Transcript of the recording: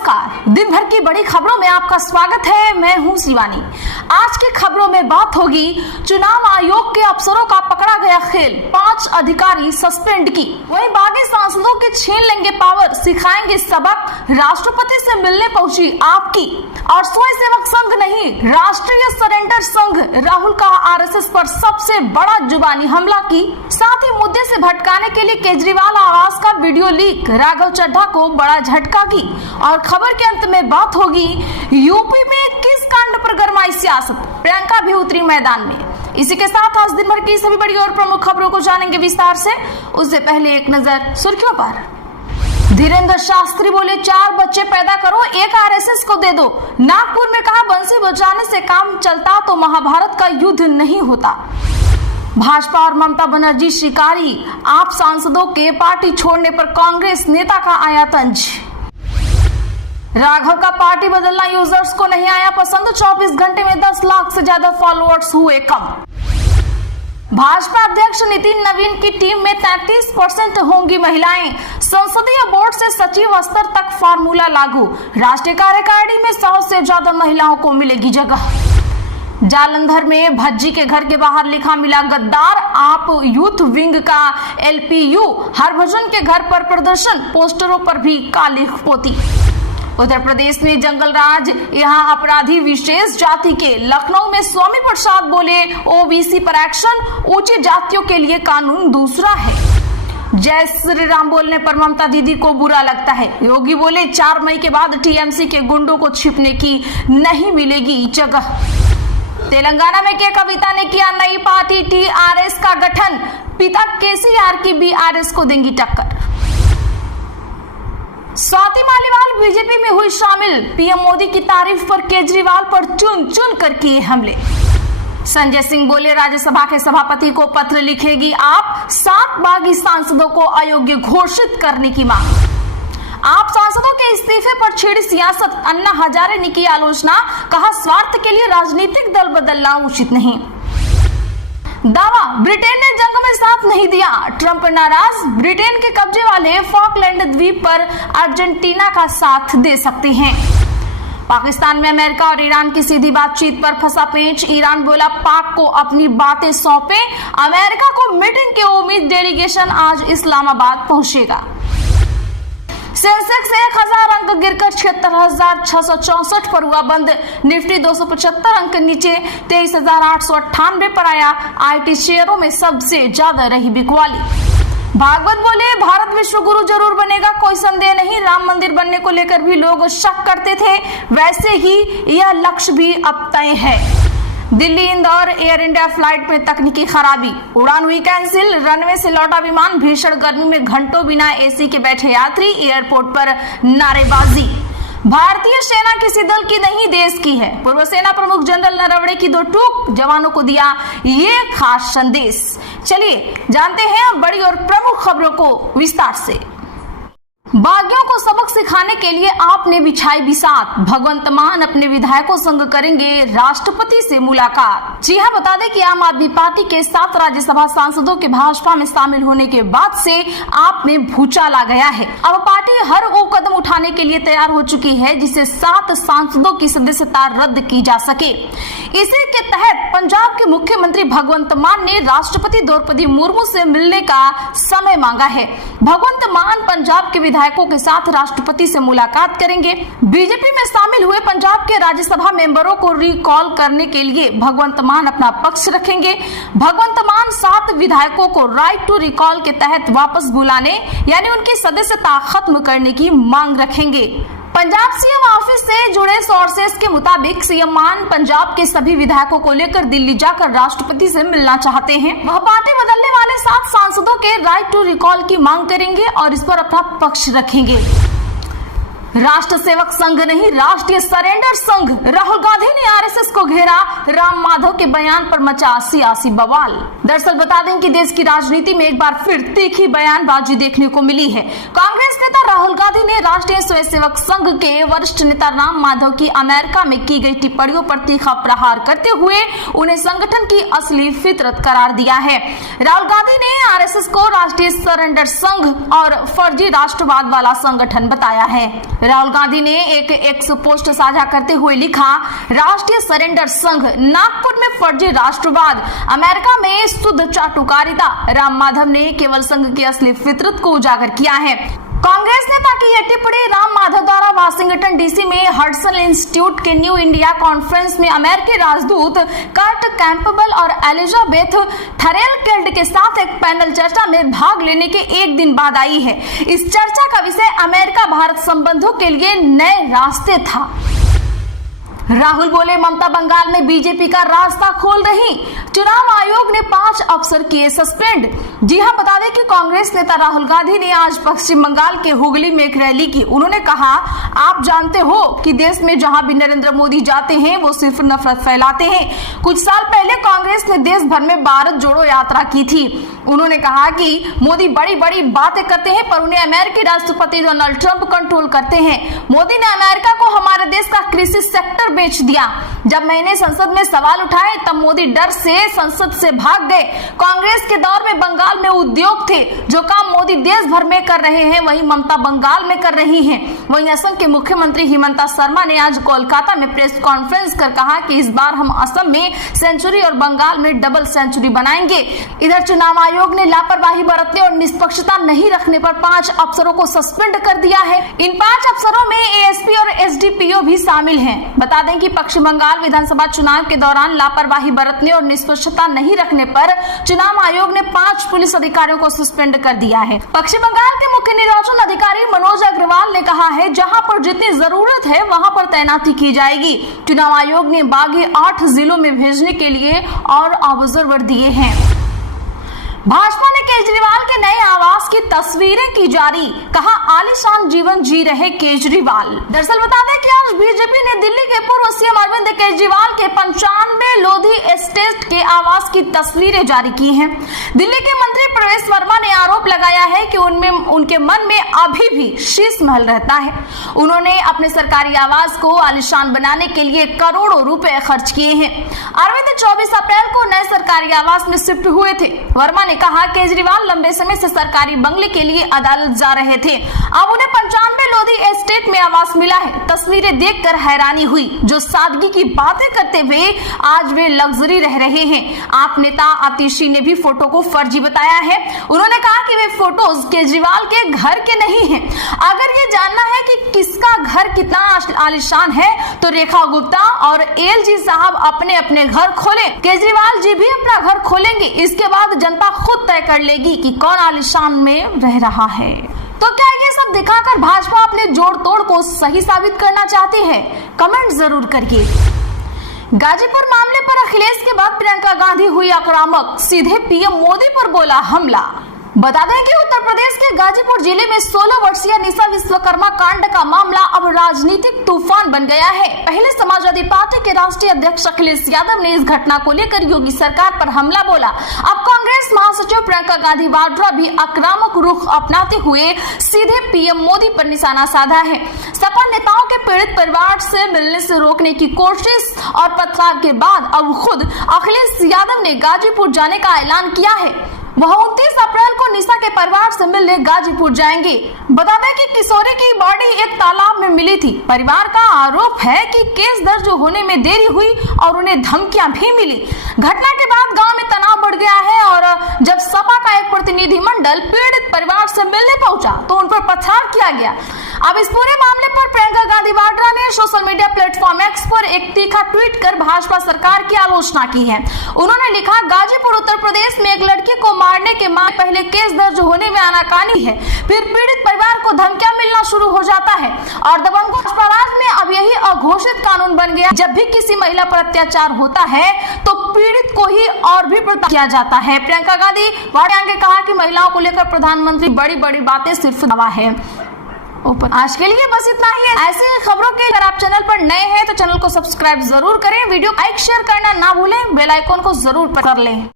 नमस्कार, दिन भर की बड़ी खबरों में आपका स्वागत है। मैं हूं शिवानी। आज की खबरों में बात होगी चुनाव आयोग के अफसरों का पकड़ा गया खेल, 5 अधिकारी सस्पेंड की। वहीं बागी सांसदों के छीन लेंगे पावर, सिखाएंगे सबक, राष्ट्रपति से मिलने पहुंची आपकी और स्वयं सेवक संघ नहीं राष्ट्रीय सरेंडर संघ राहुल का आरएसएस पर सबसे बड़ा जुबानी हमला की। साथ ही मुद्दे से भटकाने के लिए केजरीवाल आवास का वीडियो लीक, राघव चड्ढा को बड़ा झटका की। और खबर के अंत में बात होगी यूपी में किस कांड पर गरमाई सियासत, प्रियंका भी उतरी मैदान में। इसी के साथ आज दिन भर की सभी बड़ी और प्रमुख खबरों को जानेंगे विस्तार से। उससे पहले एक नजर सुर्खियों पर। धीरेन्द्र शास्त्री बोले 4 बच्चे पैदा करो, एक आरएसएस को दे दो। नागपुर में कहा बंसी बजाने से काम चलता तो महाभारत का युद्ध नहीं होता। भाजपा और ममता बनर्जी शिकारी, आप सांसदों के पार्टी छोड़ने पर कांग्रेस नेता का आया तंज। राघव का पार्टी बदलना यूजर्स को नहीं आया पसंद, 24 घंटे में 10 लाख से ज्यादा फॉलोअर्स हुए कम। भाजपा अध्यक्ष नितिन नवीन की टीम में 33% होंगी महिलाएं, संसदीय बोर्ड से सचिव स्तर तक फार्मूला लागू, राष्ट्रीय कार्यकारिणी में 100 से ज्यादा महिलाओं को मिलेगी जगह। जालंधर में भज्जी के घर के बाहर लिखा मिला गद्दार, आप यूथ विंग का एलपीयू, हरभजन के घर पर प्रदर्शन, पोस्टरों पर भी काली पोती। उत्तर प्रदेश में जंगल राज, यहाँ अपराधी विशेष जाति के। लखनऊ में स्वामी प्रसाद बोले ओबीसी पर एक्शन, ऊंची जातियों के लिए कानून दूसरा है। जय श्री राम बोलने पर ममता दीदी को बुरा लगता है। योगी बोले 4 मई के बाद टीएमसी के गुंडों को छिपने की नहीं मिलेगी जगह। तेलंगाना में के कविता ने किया नई पार्टी टीआरएस का गठन, पिता केसीआर की बीआरएस को देंगी टक्कर। स्वाति मालीवाल बीजेपी में हुई शामिल, पीएम मोदी की तारीफ पर केजरीवाल पर चुन चुन कर किए हमले। संजय सिंह बोले राज्यसभा के सभापति को पत्र लिखेगी आप, 7 बागी सांसदों को अयोग्य घोषित करने की मांग। आप सांसदों के इस्तीफे पर छिड़ी सियासत, अन्ना हजारे ने की आलोचना, कहा स्वार्थ के लिए राजनीतिक दल बदलना उचित नहीं। दावा, ब्रिटेन ने जंग में साथ नहीं दिया, ट्रंप नाराज, ब्रिटेन के कब्जे वाले फॉकलैंड द्वीप पर अर्जेंटीना का साथ दे सकते हैं। पाकिस्तान में अमेरिका और ईरान की सीधी बातचीत पर फंसा पेंच, ईरान बोला पाक को अपनी बातें सौंपे, अमेरिका को मीटिंग की उम्मीद, डेलीगेशन आज इस्लामाबाद पहुंचेगा। सेंसेक्स 1000 अंक गिरकर 76,664 पर हुआ बंद, निफ्टी 275 अंक नीचे 23,898 पर आया। आईटी शेयरों में सबसे ज्यादा रही बिकवाली। भागवत बोले भारत विश्व गुरु जरूर बनेगा, कोई संदेह नहीं, राम मंदिर बनने को लेकर भी लोग शक करते थे, वैसे ही यह लक्ष्य भी अब तय है। Delhi Indore air India flight में तकनीकी खराबी, उड़ान हुई कैंसिल, रनवे से लौटा विमान, भीषण गर्मी में घंटों बिना एसी के बैठे यात्री, एयरपोर्ट पर नारेबाजी। भारतीय सेना किसी दल की नहीं देश की है, पूर्व सेना प्रमुख जनरल नरवणे की 2 टूक, जवानों को दिया ये खास संदेश। चलिए जानते हैं बड़ी और प्रमुख खबरों को विस्तार से। बागियों को सबक सिखाने के लिए आपने बिछाई बिसात, भगवंत मान अपने विधायकों संग करेंगे राष्ट्रपति से मुलाकात। जी हां, बता दें कि आम आदमी पार्टी के 7 राज्यसभा सांसदों के भाजपा में शामिल होने के बाद से आप में भूचाल आ गया है। अब पार्टी हर वो कदम उठाने के लिए तैयार हो चुकी है जिससे 7 सांसदों की सदस्यता रद्द की जा सके। इसी के तहत पंजाब के मुख्यमंत्री भगवंत मान ने राष्ट्रपति द्रौपदी मुर्मू से मिलने का समय मांगा है। भगवंत मान पंजाब के विधायकों के साथ राष्ट्रपति से मुलाकात करेंगे। बीजेपी में शामिल हुए पंजाब के राज्यसभा मेंबरों को रिकॉल करने के लिए भगवंत मान अपना पक्ष रखेंगे। भगवंत मान 7 विधायकों को राइट टू रिकॉल के तहत वापस बुलाने यानी उनकी सदस्यता खत्म करने की मांग रखेंगे। पंजाब सीएम ऑफिस से जुड़े सोर्सेस के मुताबिक सीएम मान पंजाब के सभी विधायकों को लेकर दिल्ली जाकर राष्ट्रपति से मिलना चाहते हैं। वह पार्टी बदलने वाले 7 सांसदों के राइट टू रिकॉल की मांग करेंगे और इस पर अपना पक्ष रखेंगे। राष्ट्र सेवक संघ नहीं राष्ट्रीय सरेंडर संघ, राहुल गांधी ने आरएसएस को घेरा, राम माधव के बयान पर मचा सियासी बवाल। दरअसल बता दें कि देश की राजनीति में एक बार फिर तीखी बयानबाजी देखने को मिली है। कांग्रेस नेता राहुल गांधी ने राष्ट्रीय स्वयंसेवक संघ के वरिष्ठ नेता राम माधव की अमेरिका में की गई टिप्पणियों पर तीखा प्रहार करते हुए उन्हें संगठन की असली फितरत करार दिया है। राहुल गांधी ने आरएसएस को राष्ट्रीय सरेंडर संघ और फर्जी राष्ट्रवाद वाला संगठन बताया है। राहुल गांधी ने एक एक्स पोस्ट साझा करते हुए लिखा, राष्ट्रीय सरेंडर संघ, नागपुर में फर्जी राष्ट्रवाद, अमेरिका में शुद्ध चाटुकारिता। राम माधव ने केवल संघ की असली फितरत को उजागर किया है। कांग्रेस नेता की यह टिप्पणी राम माधव द्वारा वाशिंगटन डीसी में हडसन इंस्टीट्यूट के न्यू इंडिया कॉन्फ्रेंस में अमेरिकी राजदूत कर्ट कैंपबेल और एलिजाबेथ थरेलकेल्ड के साथ एक पैनल चर्चा में भाग लेने के एक दिन बाद आई है। इस चर्चा का विषय अमेरिका भारत संबंधों के लिए नए रास्ते था। राहुल बोले, ममता बंगाल में बीजेपी का रास्ता खोल रही, चुनाव आयोग ने 5 अफसर किए सस्पेंड। जी हां, बता दें कि कांग्रेस नेता राहुल गांधी ने आज पश्चिम बंगाल के हुगली में एक रैली की। उन्होंने कहा, आप जानते हो कि देश में जहां भी नरेंद्र मोदी जाते हैं वो सिर्फ नफरत फैलाते हैं। कुछ साल पहले कांग्रेस ने देश भर में भारत जोड़ो यात्रा की थी। उन्होंने कहा कि मोदी बड़ी बड़ी बातें करते हैं पर उन्हें अमेरिकी राष्ट्रपति डोनाल्ड ट्रंप कंट्रोल करते हैं। मोदी ने अमेरिका को हमारे देश का कृषि सेक्टर बेच दिया। जब मैंने संसद में सवाल उठाए तब मोदी डर से संसद से भाग गए। कांग्रेस के दौर में बंगाल में उद्योग थे। जो काम मोदी देश भर में कर रहे हैं वही ममता बंगाल में कर रही हैं। वहीं असम के मुख्यमंत्री हिमंता शर्मा ने आज कोलकाता में प्रेस कॉन्फ्रेंस कर कहा कि इस बार हम असम में सेंचुरी और बंगाल में डबल सेंचुरी बनाएंगे। इधर चुनाव आयोग ने लापरवाही बरतने और निष्पक्षता नहीं रखने पर 5 अफसरों को सस्पेंड कर दिया है। इन 5 अफसरों में एएसपी और एसडीपीओ भी शामिल हैं। बता दें कि पश्चिम बंगाल विधानसभा चुनाव के दौरान लापरवाही बरतने और निष्पक्षता नहीं रखने पर चुनाव आयोग ने 5 पुलिस अधिकारियों को सस्पेंड कर दिया है। पश्चिम बंगाल के मुख्य निर्वाचन अधिकारी मनोज अग्रवाल ने कहा है, जहां पर जितनी जरूरत है वहां पर तैनाती की जाएगी। चुनाव आयोग ने बागी 8 जिलों में भेजने के लिए और ऑब्जर्वर दिए हैं। भाजपा ने केजरीवाल के नए आवास की तस्वीरें की जारी, कहा आलीशान जीवन जी रहे केजरीवाल। दरअसल बता दें कि आज बीजेपी ने दिल्ली के पूर्व सीएम अरविंद केजरीवाल के 95 लोधी एस्टेट के आवास की तस्वीरें जारी की हैं। दिल्ली के मंत्री प्रवेश वर्मा ने आरोप लगाया है कि उनके मन में अभी भी शीश महल रहता है। उन्होंने अपने सरकारी आवास को आलीशान बनाने के लिए करोड़ों रुपए खर्च किए हैं। अरविंद 24 अप्रैल को नए सरकारी आवास में शिफ्ट हुए थे। वर्मा ने कहा, केजरीवाल लंबे समय से सरकारी बंगले के लिए अदालत जा रहे थे। अब उन्हें 95 लोधी एस्टेट में आवास मिला है। तस्वीरें देखकर हैरानी हुई। जो सादगी की बातें करते हुए आज वे लग्जरी रह रहे हैं। आप नेता आतिशी ने भी फोटो को फर्जी बताया है। उन्होंने कहा कि वे फोटोज केजरीवाल के घर के नहीं हैं। अगर ये जानना है कि किसका घर कितना आलीशान है तो रेखा गुप्ता और एलजी साहब अपने अपने घर खोले। केजरीवाल जी भी अपना घर खोलेंगे। इसके बाद जनता खुद तय कर लेगी कि कौन आलीशान में रह रहा है। तो क्या ये सब दिखाकर भाजपा अपने जोड़ तोड़ को सही साबित करना चाहती है? कमेंट जरूर करिए। गाजीपुर मामले पर अखिलेश के बाद प्रियंका गांधी हुई आक्रामक, सीधे पीएम मोदी पर बोला हमला। बता दें कि उत्तर प्रदेश के गाजीपुर जिले में 16 वर्षीय निशा विश्वकर्मा कांड का मामला अब राजनीतिक तूफान बन गया है। पहले समाजवादी पार्टी के राष्ट्रीय अध्यक्ष अखिलेश यादव ने इस घटना को लेकर योगी सरकार पर हमला बोला। अब कांग्रेस महासचिव प्रियंका गांधी वाड्रा भी आक्रामक रुख अपनाते हुए सीधे पीएम मोदी पर निशाना साधा है। सपा नेताओं के पीड़ित परिवार से मिलने से रोकने की कोशिश और पथराव के बाद अब खुद अखिलेश यादव ने गाजीपुर जाने का ऐलान किया है। वह 29 अप्रैल को निशा के परिवार से मिलने गाजीपुर जाएंगे। बता दें कि किशोरी की बॉडी एक तालाब में मिली थी। परिवार का आरोप है कि केस दर्ज होने में देरी हुई और उन्हें धमकियां भी मिली। घटना के बाद गांव में तनाव बढ़ गया है और जब सपा का एक प्रतिनिधिमंडल पीड़ित परिवार से मिलने पहुंचा तो उन पर पथराव किया गया। अब इस पूरे मामले पर प्रियंका गांधी वाड्रा ने सोशल मीडिया प्लेटफॉर्म एक्स पर एक तीखा ट्वीट कर भाजपा सरकार की आलोचना की है। उन्होंने लिखा, गाजीपुर उत्तर प्रदेश में एक लड़की को मारने के बाद पहले केस दर्ज होने में आनाकानी है, फिर पीड़ित परिवार को धमकियां मिलना शुरू हो जाता है और दबंगों राज में अब यही अघोषित कानून बन गया। जब भी किसी महिला पर अत्याचार होता है तो पीड़ित को ही और भी प्रताड़ित किया जाता है। प्रियंका गांधी वाड्रा ने कहा कि महिलाओं को लेकर प्रधानमंत्री बड़ी बड़ी बातें सिर्फ दवा है। आज के लिए बस इतना ही है। ऐसे खबरों के अगर आप चैनल पर नए हैं तो चैनल को सब्सक्राइब जरूर करें। वीडियो लाइक शेयर करना ना भूलें। बेल आइकॉन को जरूर कर लें।